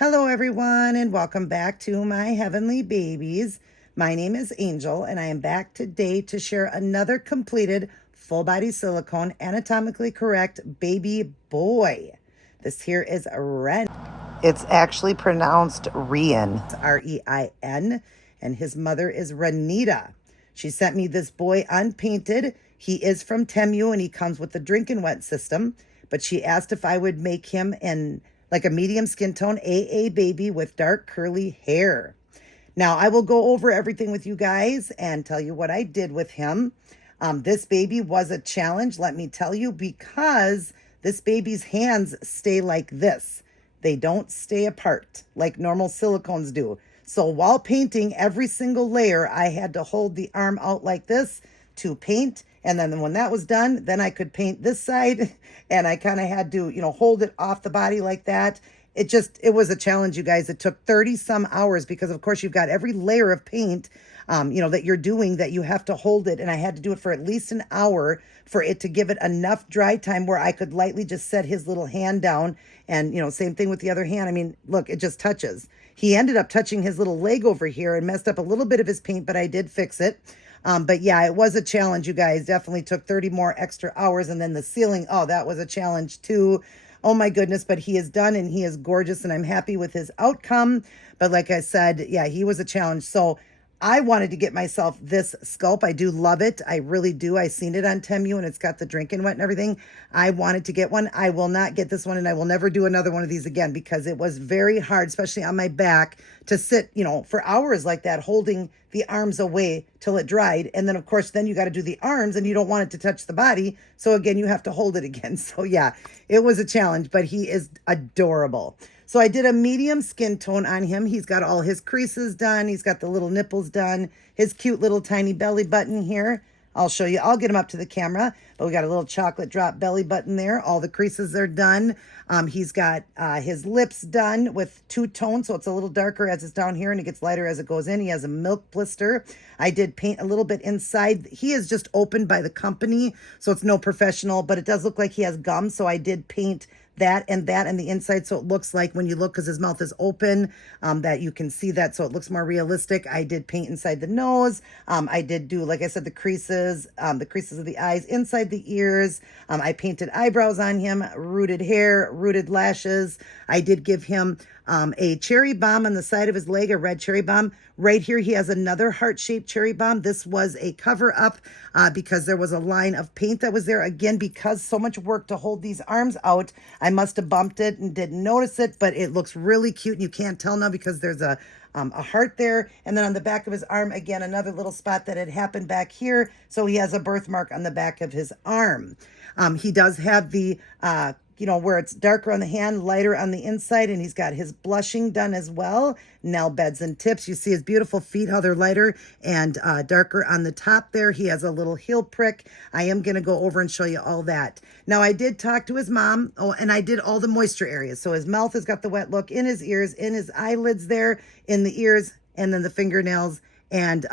Hello, everyone, and welcome back to my heavenly babies. My name is Angel, and I am back today to share another completed full body silicone, anatomically correct baby boy. This here is Rein. It's actually pronounced Rein, Rein, and his mother is Ronnita. She sent me this boy unpainted. He is from Temu, and he comes with the drinking wet system, but she asked if I would make him like a medium skin tone AA baby with dark curly hair. Now, I will go over everything with you guys and tell you what I did with him. This baby was a challenge, let me tell you, because this baby's hands stay like this. They don't stay apart like normal silicones do. So while painting every single layer, I had to hold the arm out like this to paint. And then when that was done, then I could paint this side, and I kind of had to, hold it off the body like that. It was a challenge, you guys. It took 30 some hours because of course you've got every layer of paint, that you're doing that you have to hold it. And I had to do it for at least an hour for it to give it enough dry time where I could lightly just set his little hand down. And, same thing with the other hand. I mean, look, it just touches. He ended up touching his little leg over here and messed up a little bit of his paint, but I did fix it. But yeah, it was a challenge, you guys. Definitely took 30 more extra hours. And then the ceiling, oh, that was a challenge too. Oh my goodness, but he is done and he is gorgeous and I'm happy with his outcome. But like I said, yeah, he was a challenge. So I wanted to get myself this sculpt. I do love it. I really do. I seen it on Temu and it's got the drinking wet and everything. I wanted to get one. I will not get this one and I will never do another one of these again because it was very hard, especially on my back, to sit, for hours like that, holding the arms away till it dried. And then of course, then you got to do the arms and you don't want it to touch the body. So again, you have to hold it again. So yeah, it was a challenge, but he is adorable. So I did a medium skin tone on him. He's got all his creases done. He's got the little nipples done. His cute little tiny belly button here. I'll show you. I'll get him up to the camera. But we got a little chocolate drop belly button there. All the creases are done. He's got his lips done with two tones. So it's a little darker as it's down here and it gets lighter as it goes in. He has a milk blister. I did paint a little bit inside. He is just opened by the company. So it's no professional, but it does look like he has gum. So I did paint that and the inside, so it looks like when you look, because his mouth is open, that you can see that, so it looks more realistic. I did paint inside the nose. I did do, like I said, the creases of the eyes, inside the ears. I painted eyebrows on him, rooted hair, rooted lashes. I did give him a cherry bomb on the side of his leg, a red cherry bomb. Right here, he has another heart-shaped cherry bomb. This was a cover-up because there was a line of paint that was there. Again, because so much work to hold these arms out, I must have bumped it and didn't notice it, but it looks really cute. And you can't tell now because there's a heart there. And then on the back of his arm, again, another little spot that had happened back here. So he has a birthmark on the back of his arm. He does have the where it's darker on the hand, lighter on the inside, and he's got his blushing done as well. Nail beds and tips. You see his beautiful feet, how they're lighter and darker on the top there. He has a little heel prick. I am going to go over and show you all that. Now, I did talk to his mom, and I did all the moisture areas. So his mouth has got the wet look in his ears, in his eyelids there, in the ears, and then the fingernails and,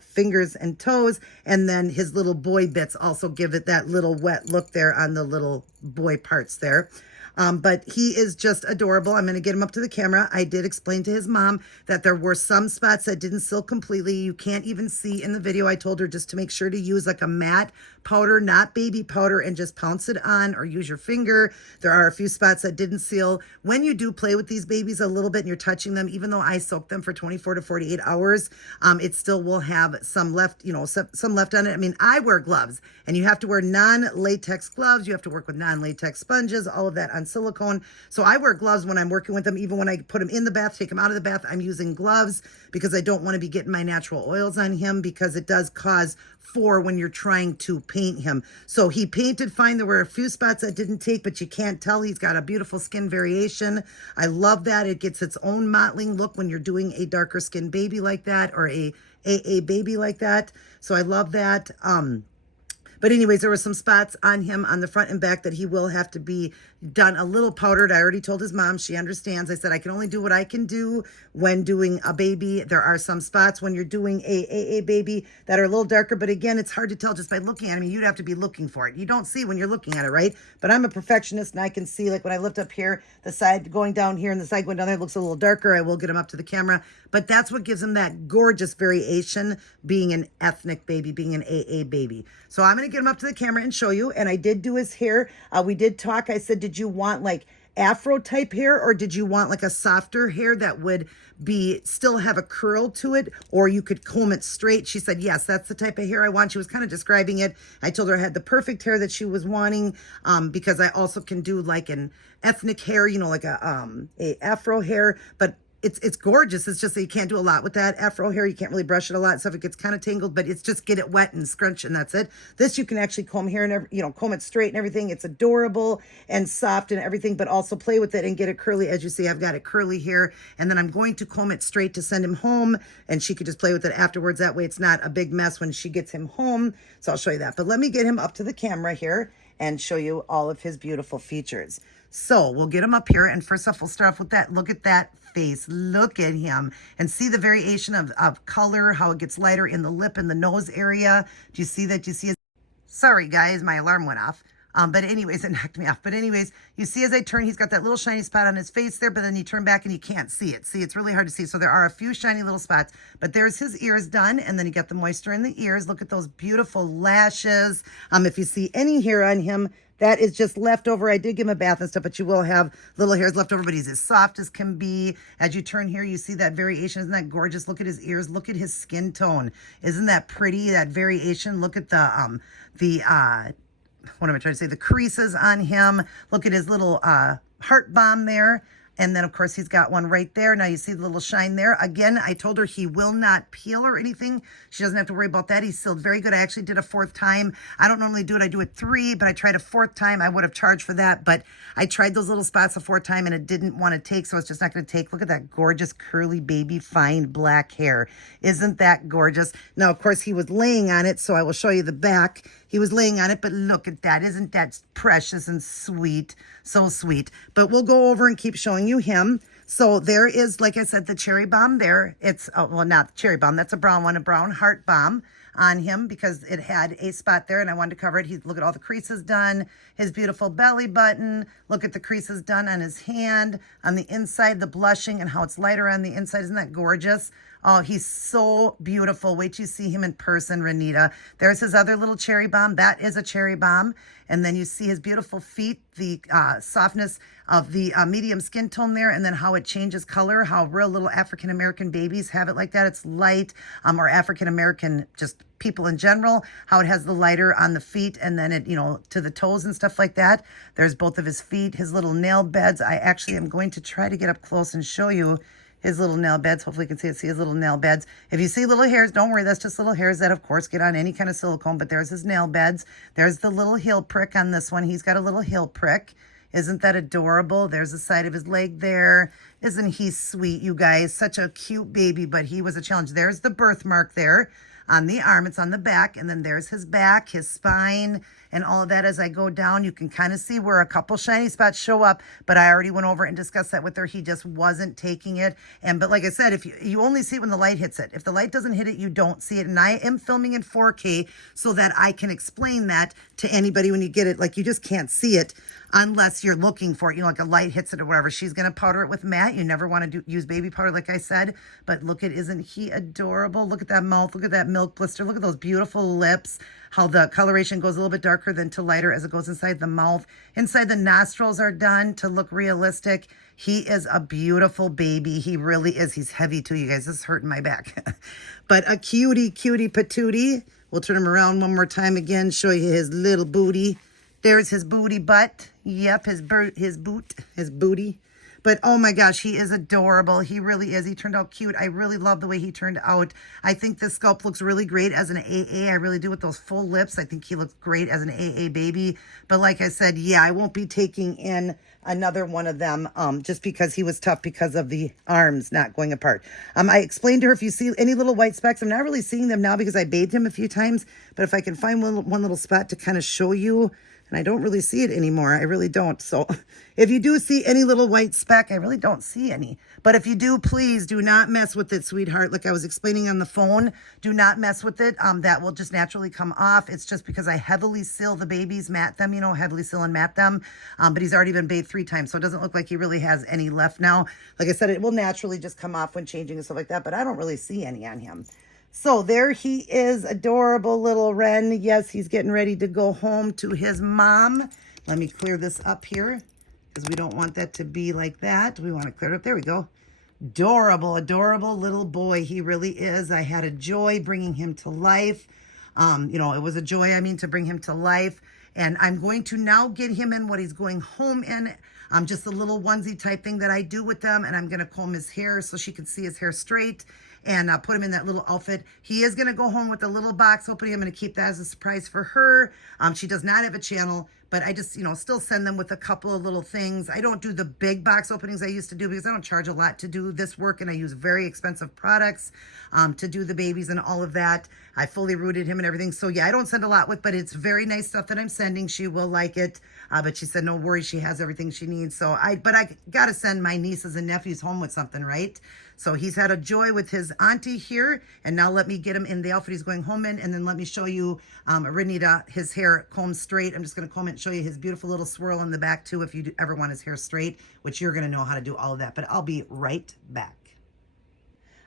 fingers and toes. And then his little boy bits also give it that little wet look there on the little boy parts there. But he is just adorable. I'm going to get him up to the camera. I did explain to his mom that there were some spots that didn't seal completely. You can't even see in the video. I told her just to make sure to use like a matte powder, not baby powder, and just pounce it on or use your finger. There are a few spots that didn't seal. When you do play with these babies a little bit and you're touching them, even though I soak them for 24 to 48 hours, it still will have some left, some left on it. I mean, I wear gloves and you have to wear non-latex gloves. You have to work with non-latex sponges, all of that on silicone. So I wear gloves when I'm working with them. Even when I put them in the bath, take them out of the bath, I'm using gloves because I don't want to be getting my natural oils on him because it does cause when you're trying to paint him. So he painted fine. There were a few spots that didn't take, but you can't tell. He's got a beautiful skin variation. I love that. It gets its own mottling look when you're doing a darker skin baby like that or a baby like that. So I love that. But anyways, there were some spots on him on the front and back that he will have to be done a little powdered. I already told his mom. She understands. I said, I can only do what I can do when doing a baby. There are some spots when you're doing a baby that are a little darker. But again, it's hard to tell just by looking at him. You'd have to be looking for it. You don't see when you're looking at it, right? But I'm a perfectionist and I can see, like when I lift up here, the side going down here and the side going down there looks a little darker. I will get him up to the camera. But that's what gives him that gorgeous variation, being an ethnic baby, being an AA baby. So I'm going to get him up to the camera and show you. And I did do his hair. We did talk. I said, did you want like afro type hair, or did you want like a softer hair that would be still have a curl to it, or you could comb it straight? She said, yes, that's the type of hair I want. She was kind of describing it. I told her I had the perfect hair that she was wanting, because I also can do like an ethnic hair, you know, like a afro hair, but it's gorgeous. It's just that you can't do a lot with that afro hair. You can't really brush it a lot, so if it gets kind of tangled, but it's just get it wet and scrunch, and that's it. This you can actually comb hair and, you know, comb it straight and everything. It's adorable and soft and everything, but also play with it and get it curly. As you see, I've got it curly here, and then I'm going to comb it straight to send him home, and she could just play with it afterwards. That way it's not a big mess when she gets him home. So I'll show you that. But let me get him up to the camera here and show you all of his beautiful features. So we'll get him up here, and first off, we'll start off with that. Look at that face. Look at him and see the variation of color, how it gets lighter in the lip and the nose area. Do you see that? Do you see his... Sorry, guys, my alarm went off. But anyways, it knocked me off. But anyways, you see as I turn, he's got that little shiny spot on his face there, but then you turn back and you can't see it. See, it's really hard to see. So there are a few shiny little spots, but there's his ears done. And then you got the moisture in the ears. Look at those beautiful lashes. If you see any hair on him, that is just leftover. I did give him a bath and stuff, but you will have little hairs left over, but he's as soft as can be. As you turn here, you see that variation. Isn't that gorgeous? Look at his ears. Look at his skin tone. Isn't that pretty, that variation? Look at the what am I trying to say? The creases on him. Look at his little heart bomb there. And then, of course, he's got one right there. Now you see the little shine there. Again, I told her he will not peel or anything. She doesn't have to worry about that. He's sealed very good. I actually did a 4th time. I don't normally do it. I do it 3, but I tried a 4th time. I would have charged for that, but I tried those little spots a 4th time, and it didn't want to take, so it's just not going to take. Look at that gorgeous, curly, baby, fine black hair. Isn't that gorgeous? Now, of course, he was laying on it, so I will show you the back. He was laying on it, but look at that. Isn't that precious and sweet? So sweet. But we'll go over and keep showing you him. So there is, like I said, the cherry bomb there. It's, well, not the cherry bomb. That's a brown one, a brown heart bomb on him because it had a spot there and I wanted to cover it. Look at all the creases done, his beautiful belly button. Look at the creases done on his hand, on the inside, the blushing and how it's lighter on the inside. Isn't that gorgeous? Oh, he's so beautiful. Wait till you see him in person, Ronnita. There's his other little cherry bomb. That is a cherry bomb. And then you see his beautiful feet, the softness of the medium skin tone there, and then how it changes color, how real little African-American babies have it like that. It's light, or African-American, just people in general, how it has the lighter on the feet and then it, you know, to the toes and stuff like that. There's both of his feet, his little nail beds. I actually am going to try to get up close and show you his little nail beds. Hopefully you can see it, see his little nail beds. If you see little hairs, don't worry, that's just little hairs that, of course, get on any kind of silicone, but there's his nail beds. There's the little heel prick on this one. He's got a little heel prick. Isn't that adorable? There's the side of his leg there. Isn't he sweet, you guys? Such a cute baby, but he was a challenge. There's the birthmark there on the arm. It's on the back, and then there's his back, his spine, and all of that. As I go down, you can kind of see where a couple shiny spots show up, but I already went over and discussed that with her. He just wasn't taking it. But like I said, if you only see it when the light hits it. If the light doesn't hit it, you don't see it. And I am filming in 4K so that I can explain that to anybody when you get it. Like, you just can't see it unless you're looking for it, you know, like a light hits it or whatever. She's going to powder it with matte. You never want to use baby powder, like I said. But look at, isn't he adorable? Look at that mouth. Look at that milk blister. Look at those beautiful lips. How the coloration goes a little bit darker than to lighter as it goes inside the mouth. Inside the nostrils are done to look realistic. He is a beautiful baby. He really is. He's heavy too, you guys. This is hurting my back. But a cutie patootie. We'll turn him around one more time again, show you his little booty. There's his booty butt. Yep, his booty. But oh my gosh, he is adorable. He really is. He turned out cute. I really love the way he turned out. I think this sculpt looks really great as an AA. I really do, with those full lips. I think he looks great as an AA baby. But like I said, yeah, I won't be taking in another one of them just because he was tough because of the arms not going apart. I explained to her, if you see any little white specks, I'm not really seeing them now because I bathed him a few times, but if I can find one little spot to kind of show you, and I don't really see it anymore. I really don't. So if you do see any little white speck, I really don't see any. But if you do, please do not mess with it, sweetheart. Like I was explaining on the phone, do not mess with it. That will just naturally come off. It's just because I heavily seal the babies, mat them, heavily seal and mat them. But he's already been bathed 3 times, so it doesn't look like he really has any left now. Like I said, it will naturally just come off when changing and stuff like that, but I don't really see any on him. So there he is, adorable little Ren. Yes, he's getting ready to go home to his mom. Let me clear this up here because we don't want that to be like that. We want to clear it up. There we go. Adorable, adorable little boy. He really is. I had a joy bringing him to life. It was a joy, to bring him to life. And I'm going to now get him in what he's going home in. Just a little onesie type thing that I do with them. And I'm going to comb his hair so she can see his hair straight. And put him in that little outfit. He is going to go home with a little box opening. I'm going to keep that as a surprise for her. She does not have a channel, but I just, still send them with a couple of little things. I don't do the big box openings I used to do because I don't charge a lot to do this work, and I use very expensive products to do the babies and all of that. I fully rooted him and everything. So yeah, I don't send a lot with, but it's very nice stuff that I'm sending. She will like it. But she said, no worries, she has everything she needs. So I got to send my nieces and nephews home with something, right? So he's had a joy with his auntie here. And now let me get him in the outfit he's going home in. And then let me show you Ronnita, his hair combed straight. I'm just going to comb it and show you his beautiful little swirl in the back too, if you ever want his hair straight, which you're going to know how to do all of that. But I'll be right back.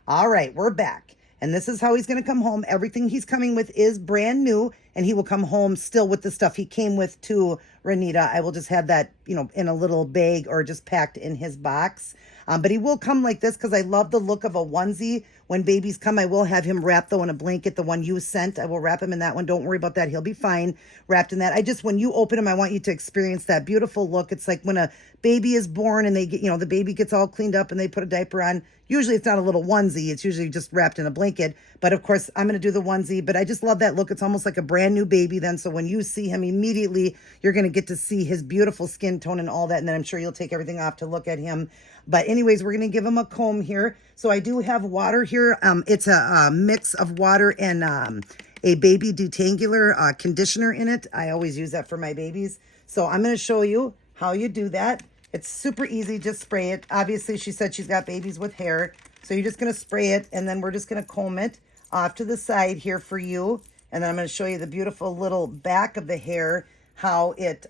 All right, we're back. And this is how he's going to come home. Everything he's coming with is brand new, and he will come home still with the stuff he came with to Ronnita. I will just have that, in a little bag or just packed in his box. But he will come like this because I love the look of a onesie. When babies come, I will have him wrapped, though, in a blanket, the one you sent. I will wrap him in that one. Don't worry about that. He'll be fine wrapped in that. When you open him, I want you to experience that beautiful look. It's like when a baby is born and they get, the baby gets all cleaned up and they put a diaper on. Usually it's not a little onesie. It's usually just wrapped in a blanket. But of course, I'm going to do the onesie. But I just love that look. It's almost like a brand new baby then. So when you see him immediately, you're going to get to see his beautiful skin tone and all that. And then I'm sure you'll take everything off to look at him. But anyways, we're going to give him a comb here. So I do have water here. It's a mix of water and a baby detangular conditioner in it. I always use that for my babies. So I'm going to show you how you do that. It's super easy. Just spray it. Obviously, she said she's got babies with hair. So you're just going to spray it. And then we're just going to comb it off to the side here for you. And then I'm going to show you the beautiful little back of the hair, how it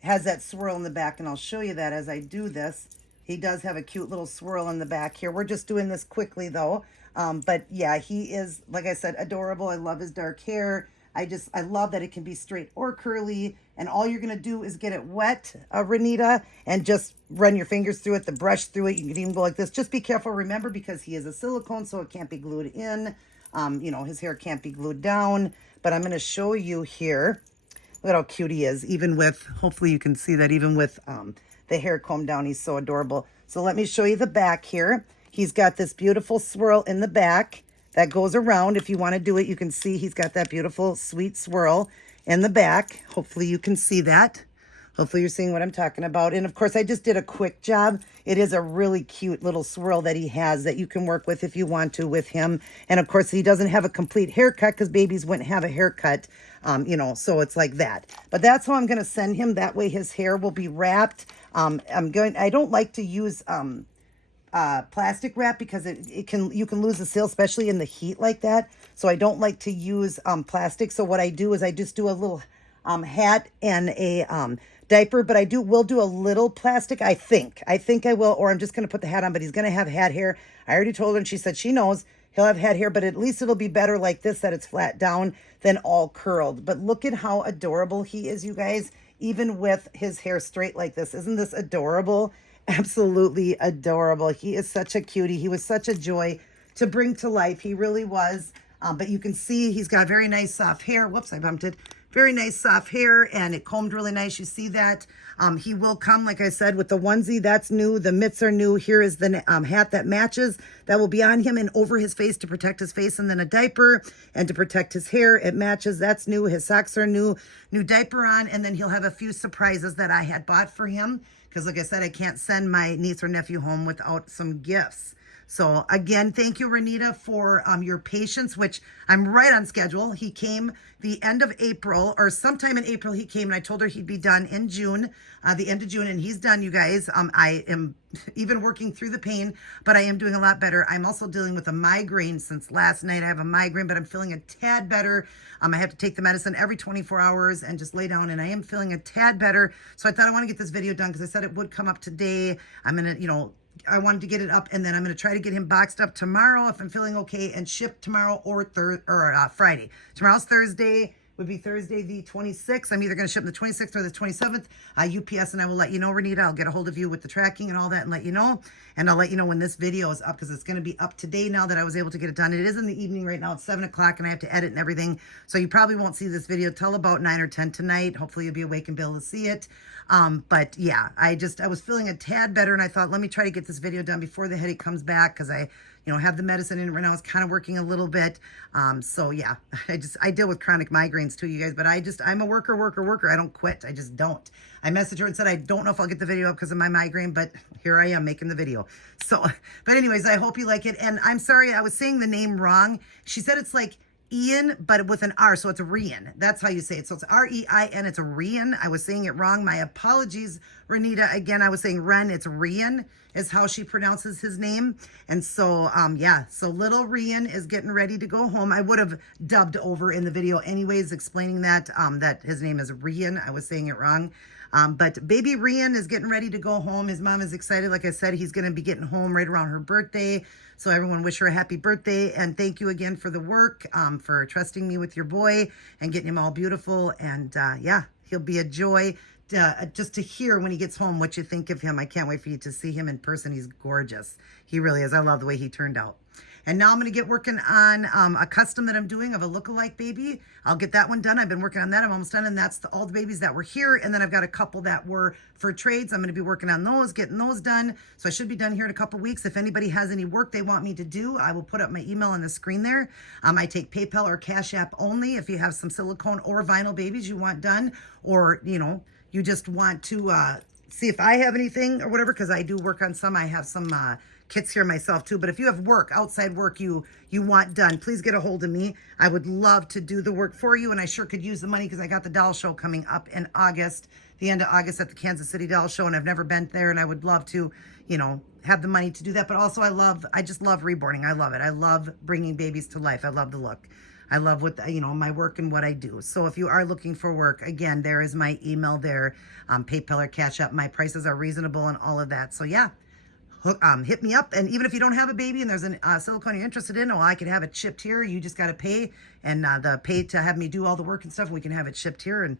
has that swirl in the back. And I'll show you that as I do this. He does have a cute little swirl in the back here. We're just doing this quickly, though. But yeah, he is, like I said, adorable. I love his dark hair. I love that it can be straight or curly. And all you're going to do is get it wet, Ronnita, and just run your fingers through it, the brush through it. You can even go like this. Just be careful, remember, because he is a silicone, so it can't be glued in. His hair can't be glued down. But I'm going to show you here. Look at how cute he is, even with, hopefully you can see that, even with the hair combed down. He's so adorable. So let me show you the back here. He's got this beautiful swirl in the back that goes around. If you want to do it, you can see he's got that beautiful sweet swirl in the back. Hopefully you can see that. Hopefully you're seeing what I'm talking about. And of course, I just did a quick job. It is a really cute little swirl that he has that you can work with if you want to with him. And of course, he doesn't have a complete haircut because babies wouldn't have a haircut, so it's like that. But that's how I'm going to send him. That way his hair will be wrapped. I don't like to use plastic wrap because you can lose the seal, especially in the heat like that. So I don't like to use plastic. So what I do is I just do a little hat and a diaper, but will do a little plastic. I think I will, or I'm just going to put the hat on, but he's going to have hat hair. I already told her, and she said she knows he'll have hat hair, but at least it'll be better like this, that it's flat down than all curled. But look at how adorable he is, you guys, even with his hair straight like this. Isn't this adorable? Absolutely adorable. He is such a cutie. He was such a joy to bring to life. He really was. But you can see he's got very nice soft hair. Whoops, I bumped it. very nice soft hair, and it combed really nice. You see that. He will come, like I said, with the onesie. That's new. The mitts are new. Here is the hat that matches. That will be on him and over his face to protect his face, and then a diaper and to protect his hair. It matches. That's new. His socks are new. New diaper on, and then he'll have a few surprises that I had bought for him because, like I said, I can't send my niece or nephew home without some gifts. So again, thank you, Ronnita, for your patience, which I'm right on schedule. He came the end of April, or sometime in April he came, and I told her he'd be done in June, the end of June, and he's done, you guys. I am even working through the pain, but I am doing a lot better. I'm also dealing with a migraine since last night. I have a migraine, but I'm feeling a tad better. I have to take the medicine every 24 hours and just lay down, and I am feeling a tad better. So I thought I want to get this video done because I said it would come up today. I'm going to, I wanted to get it up, and then I'm going to try to get him boxed up tomorrow if I'm feeling okay, and shipped tomorrow or Friday. Tomorrow's Thursday. Would be Thursday the 26th. I'm either going to ship the 26th or the 27th. UPS, and I will let you know, Ronnita. I'll get a hold of you with the tracking and all that and let you know. And I'll let you know when this video is up because it's going to be up today now that I was able to get it done. It is in the evening right now. It's 7 o'clock, and I have to edit and everything. So you probably won't see this video till about 9 or 10 tonight. Hopefully you'll be awake and be able to see it. But yeah, I was feeling a tad better, and I thought, let me try to get this video done before the headache comes back because I have the medicine in right now. It's kind of working a little bit. So yeah, I deal with chronic migraines too, you guys, but I'm a worker. I don't quit. I just don't. I messaged her and said, I don't know if I'll get the video up because of my migraine, but here I am making the video. So, but anyways, I hope you like it. And I'm sorry, I was saying the name wrong. She said it's like Ian, but with an R, so it's Rein. That's how you say it. So it's R-E-I-N, it's a Rein. I was saying it wrong. My apologies, Ronnita. Again, I was saying Ren, it's Rein is how she pronounces his name. And so, yeah, so little Rein is getting ready to go home. I would have dubbed over in the video anyways, explaining that, that his name is Rein. I was saying it wrong. But baby Rein is getting ready to go home. His mom is excited. Like I said, he's going to be getting home right around her birthday. So everyone wish her a happy birthday. And thank you again for the work, for trusting me with your boy and getting him all beautiful. And yeah, he'll be a joy just to hear when he gets home what you think of him. I can't wait for you to see him in person. He's gorgeous. He really is. I love the way he turned out. And now I'm going to get working on a custom that I'm doing of a look-alike baby. I'll get that one done. I've been working on that. I'm almost done. And that's all the babies that were here. And then I've got a couple that were for trades. I'm going to be working on those, getting those done. So I should be done here in a couple weeks. If anybody has any work they want me to do, I will put up my email on the screen there. I take PayPal or Cash App only. If you have some silicone or vinyl babies you want done, or, you just want to see if I have anything or whatever, because I do work on some. I have some kits here myself too. But if you have work, outside work you want done, please get a hold of me. I would love to do the work for you, and I sure could use the money because I got the doll show coming up in August, the end of August at the Kansas City Doll Show, and I've never been there, and I would love to, have the money to do that. But also I just love reborning. I love it. I love bringing babies to life. I love the look. I love what, my work and what I do. So if you are looking for work, again, there is my email there, PayPal or Cash App. My prices are reasonable and all of that. So yeah, hit me up. And even if you don't have a baby and there's a silicone you're interested in, I could have it shipped here. You just got to pay, and the pay to have me do all the work and stuff. We can have it shipped here and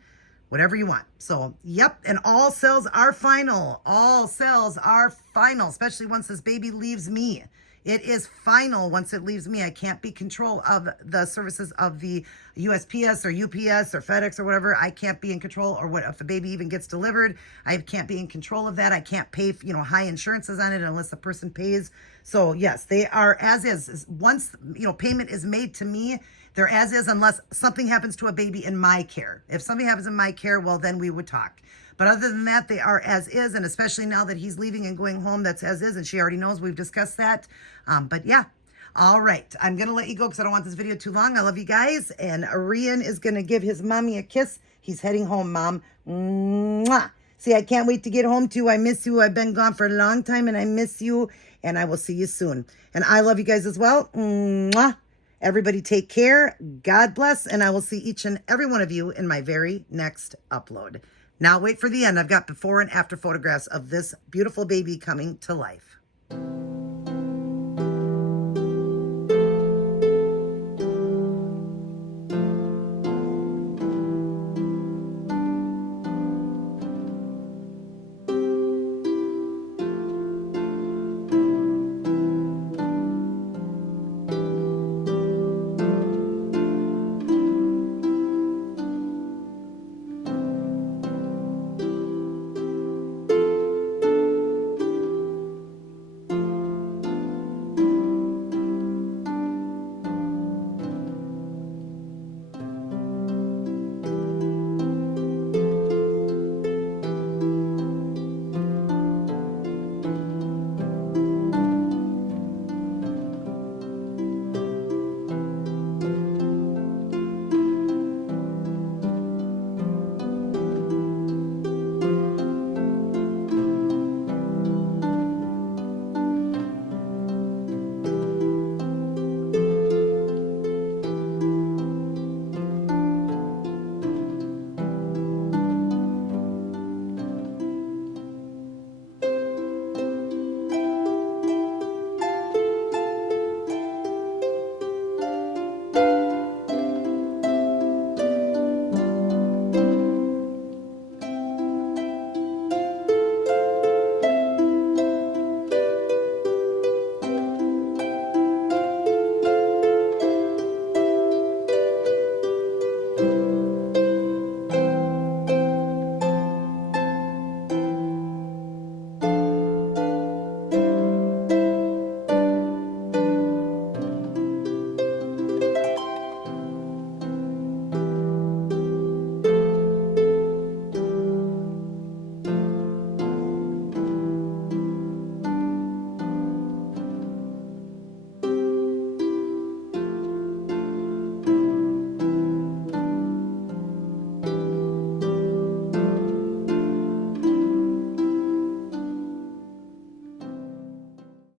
whatever you want. So, yep. And all sales are final. All sales are final, especially once this baby leaves me. It is final once it leaves me. I can't be in control of the services of the USPS or UPS or FedEx or whatever. I can't be in control, or what if a baby even gets delivered. I can't be in control of that. I can't pay, high insurances on it unless the person pays. So yes, they are as is. Once, payment is made to me, they're as is unless something happens to a baby in my care. If something happens in my care, well, then we would talk. But other than that, they are as is, and especially now that he's leaving and going home, that's as is, and she already knows. We've discussed that. But yeah, all right. I'm going to let you go because I don't want this video too long. I love you guys, and Rein is going to give his mommy a kiss. He's heading home, Mom. Mwah. See, I can't wait to get home too. I miss you. I've been gone for a long time, and I miss you, and I will see you soon. And I love you guys as well. Mwah. Everybody take care. God bless, and I will see each and every one of you in my very next upload. Now wait for the end. I've got before and after photographs of this beautiful baby coming to life.